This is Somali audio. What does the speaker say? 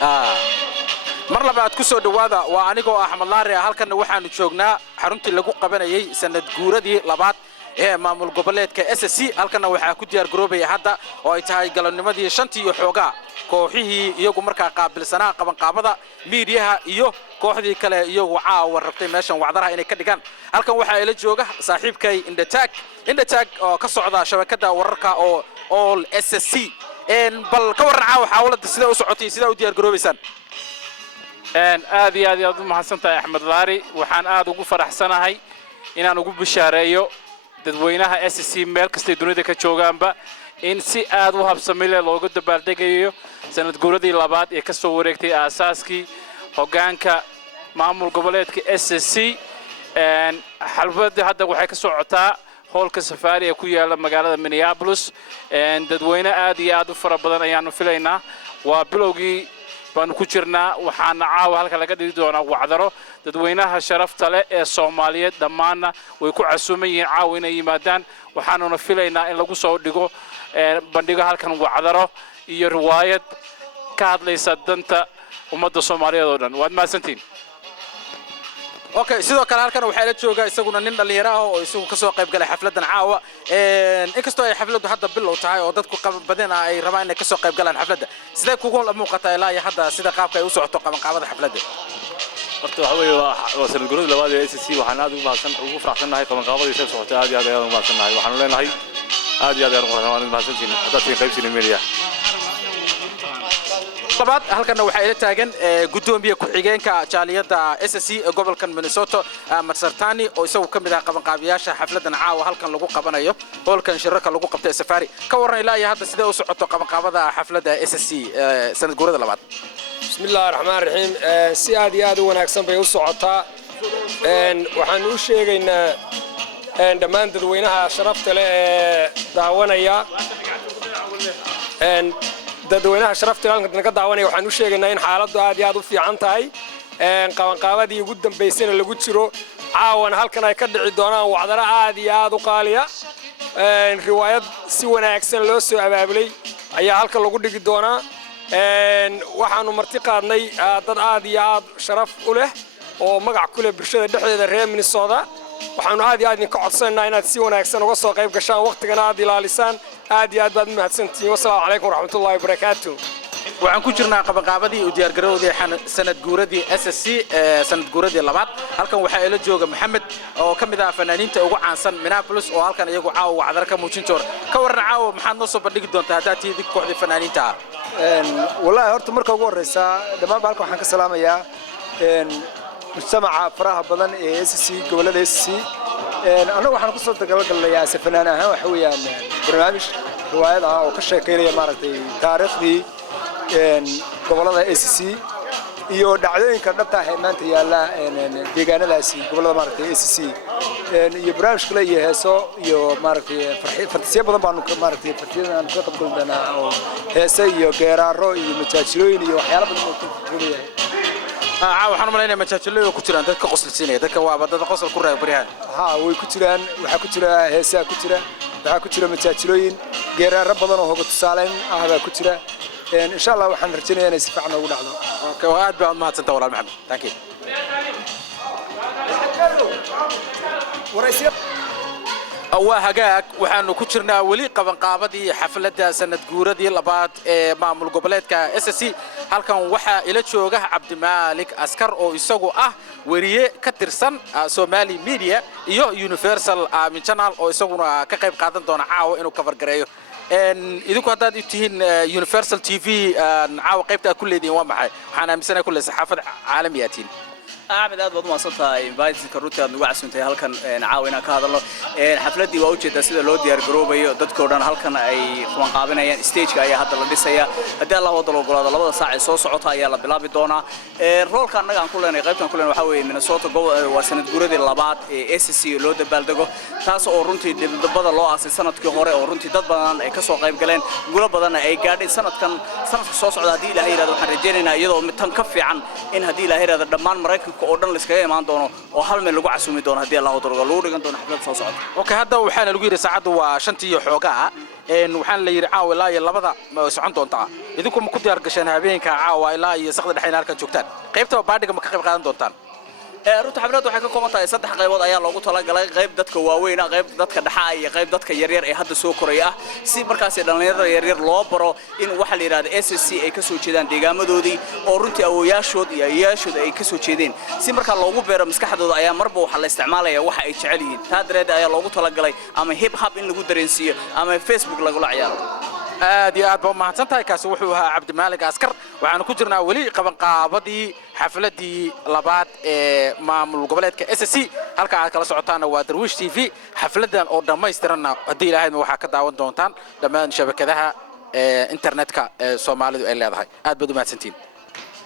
mar labaad ku soo dhawaada waa anigoo Axmed Laare halkan waxaanu joognaa xaruntii lagu qabanayay sanad guuradii labaad ee maamul goboleedka SSC halkan waxa ku diyaar garoobay hadda oo ay tahay galabnimadii 5 iyo xoogaa kooxihii iyagu markaa qaabilsanaa qaban qaabada miidiyaha iyo kooxdii kale iyagu caawa rabtay meeshan wacdaraha inay ka dhigaan halkan waxa ila jooga saaxiibkay Indatag oo ka socda shabakada wararka oo all SSC bal ka warraaca xawlada sida u socotay sida u diyaar garoobaysan aad iyo aad u mahadsantahay Axmed Laare waxaan aad ugu faraxsanahay inaan ugu bishaareeyo dadweynaha SSC meel kasta dunida ka joogaanba in si aad u habsami leh looga dabaaldegayo sanad guuradii labaad ee ka soo wareegtay aasaaskii hoggaanka maamul goboleedka SSC xalfadda hadda waxay ka socotaa hoolka Safari ee ku yaala magaalada Minneapolis dadweyne aad iyo aad u fara badan ayaanu filaynaa waa bilowgii baan ku jirnaa waxaan caawa halka laga dhigi doonaa wacdaro dadweynaha sharafta leh ee Soomaaliyeed dhamaana way ku casuumayeen caawa inay yimaadaan waxaanuna filaynaa in lagu soo dhigo bandhiga halkan wacdaro iyo riwaayad ka hadlaysa danta ummadda Soomaaliyeed oo dhan waad maasantiin okay sidoo kale halkan waxa la jooga isaguna nin dhalinyaro ah oo isagu ka soo qayb galay xafladan caawa inkastoo ay xafladu hadda bilow tahay oo dadku badan ay rabaan inay ka soo qayb galaan xafladda sidee kugu muuqataa ilaa iyo hadda sida qaabka ay u socoto qaban qaabada xafladda horta waxa weeye waa sanad guuradii labaad ee SSC waxaan aad ugu faraxsanahay qaban qaabada ay socota aad iyo aad ugu faraxsanahay waxaan leenahay aad iyo aad ugu mahadsantiin hadda tiin qaybsiin media labaad halkan waxa ay taagan gudoomiye ku xigeenka jaaliyada SSC ee gobolka Minnesota Marsartani oo isagu kamid ah qaban qaabiyaasha xafladan caawa halkan lagu qabanayo hoolkan shirarka lagu qabtay Safari ka waran ilaa iyo hadda sidee u socoto qaban qaabada xaflada SSC sanad guurada labaad bismillaahir rahmaanir rahiim si aad iyo aad u wanaagsan bay u socotaa waxaan u sheegaynaa dhammaan dadweynaha sharafta leh ee daawanaya dadweynaha sharafta halkan ka daawanaya waxaan u sheegaynaa in xaaladdu aad iyo aad u fiican tahay qaban qaabadii ugu dambeysayna lagu jiro caawana halkan ay ka dhici doonaan wacdaro aad iyo aad u qaaliya riwaayad si wanaagsan loo soo abaabulay ayaa halkan lagu dhigi doonaa waxaanu marti qaadnay dad aad iyo aad sharaf u leh oo magac ku leh bulshada dhexdeeda reer Minnesota waxaanu aad iyo aad idinka codsanaynaa inaad si wanaagsan uga soo qayb gashaan waqtigana aad ilaalisaan aad iyo aad baad mahadsantihiin wassalaamu calaykum waraxmatullaahi wabarakaatuh waxaan ku jirnaa qaban qaabadii u diyaar garowday sanad guuradii SSC sanad guuradii labaad halkan waxa ila jooga Maxamed oo kamid ah fanaaniinta ugu caansan Minneapolis oo halkan iyagu caawa wacdar ka muujin doona ka waran caawa maxaad noo soo bandhigi doontaa hadda tii kooxda fanaaniinta wallahi horta marka ugu horeysa dhamaan halkan waxaan ka salaamayaa mujtamaca faraha badan ee SSC gobolada SSC anagu waxaan ku soo dagaalgalayaa safanaan ahaan waxa weeyaan barnaamij riwaayad ah oo ka sheekeynaya maaragtay taariikhdii gobolada SSC iyo dhacdooyinka dhabta ah ee maanta yaala deegaanadaasi gobolada maaragtay SSC iyo barnaamij kale iyo heeso iyo maaragtay farxisiyo badan baan maaragtay farxiyadaan ka qayb galnaa oo heeso iyo geeraaro iyo majaajilooyin iyo waxyaalo badan oo ku leeyahay waxaan umaleynaa majaajilooyin ku jiraan dadka qoslisiinaya dadka waa dad qosol ku raag bariyaan way ku jiraan waxa ku jira heesaa ku jira waxa ku jira majaajilooyin geeraaro badan oo hoga tusaaleyn ah baa ku jira insha Allah waxaan rajaynayaa inay si fiican ugu dhacdo okay waa aad baan mahadsantahay walaal Maxamed thank you waa hagaag waxaanu ku jirnaa wali qaban qaabadii xafladda sanad guuradii labaad ee maamul goboleedka SSC halkan waxa ila jooga Cabdimaalik Askar oo isagu ah wariye ka tirsan Somali Media iyo Universal Channel oo isaguna ka qayb qaadan doona caawa inuu cover gareeyo idinku haddaad tihiin Universal TV caawa qaybta ku leediin waa maxay waxaan aaminsanahay kulli saxaafad caalami ah tiin أحمد أدب ما صنطة إنفايت كروتي أنا وقع سنتي هالكن عاونا كهذا الله حفلتي واوجه تسيد لودي أرجروبي ضد كوران هالكن أي مقابلنا يعني ستيج كأي هذا اللي بيسيا هذا الله وضلوا قراد الله ساعة صوص عطها يلا بلا بدونا الرول كان نجان كلنا غيبنا كلنا وحوي من الصوت جو وسنة جرودي اللبعض SSC لود بالدجو تاس أورنتي ضد الله أساس سنة كهورة أورنتي ضد بدن كسر غيب قلنا جولا بدن أي قاعد سنة كان سنة صوص عدي لهي هذا حرجينا يدو متنكفي عن إن هذه لهي هذا دمان مريك كأردن لسكاي ما عندنا وحال من لقوا عسومي دون هذه الله وضرب لوري عندنا حفلة صوصات. أوكي هذا وحنا لقينا ساعد وشنتي حوجة waxaan la yiri caawa ilaa iyo labada socon doontaa idinku ma ku diyaar gasheen habeenka caawa ilaa iyo saqda dhexayna halkan joogtaan qaybta baadhiga ma ka qayb qaadan doontaan runta xafladdu waxay ka kooban tahay 3 qaybood ayaa loogu talagalay qayb dadka waaweyn ah qayb dadka dhaxa iyo qayb dadka yaryar ee hadda soo koraya si markaas dhalinyarada yaryar loo baro in waxa la yiraahdo SSC ay ka soo jeedaan deegaamadoodii oo runtii awooyaashood iyo ayaashood ay ka soo jeedeen si marka loogu beero maskaxdooda ayaa marba waxa la isticmaalaya waxa ay jecel yihiin taa dareed ayaa loogu talagalay ama hip hop in lagu dareensiyo ama Facebook lagu la ciyaaro aad iyo aad baa mahadsantahay kaasi wuxuu ahaa Cabdimaalig Askar waxaan ku jirnaa wali qabanqaabadii xafladii labaad ee maamul goboleedka SSC halka aad kala socotaana waa Darwish TV xafladan oo dhameystiran hadii ilaahay waxa ka daawan doontaan dhammaan shabakadaha internetka Soomaalidu ay leedahay aad baad u mahadsantiin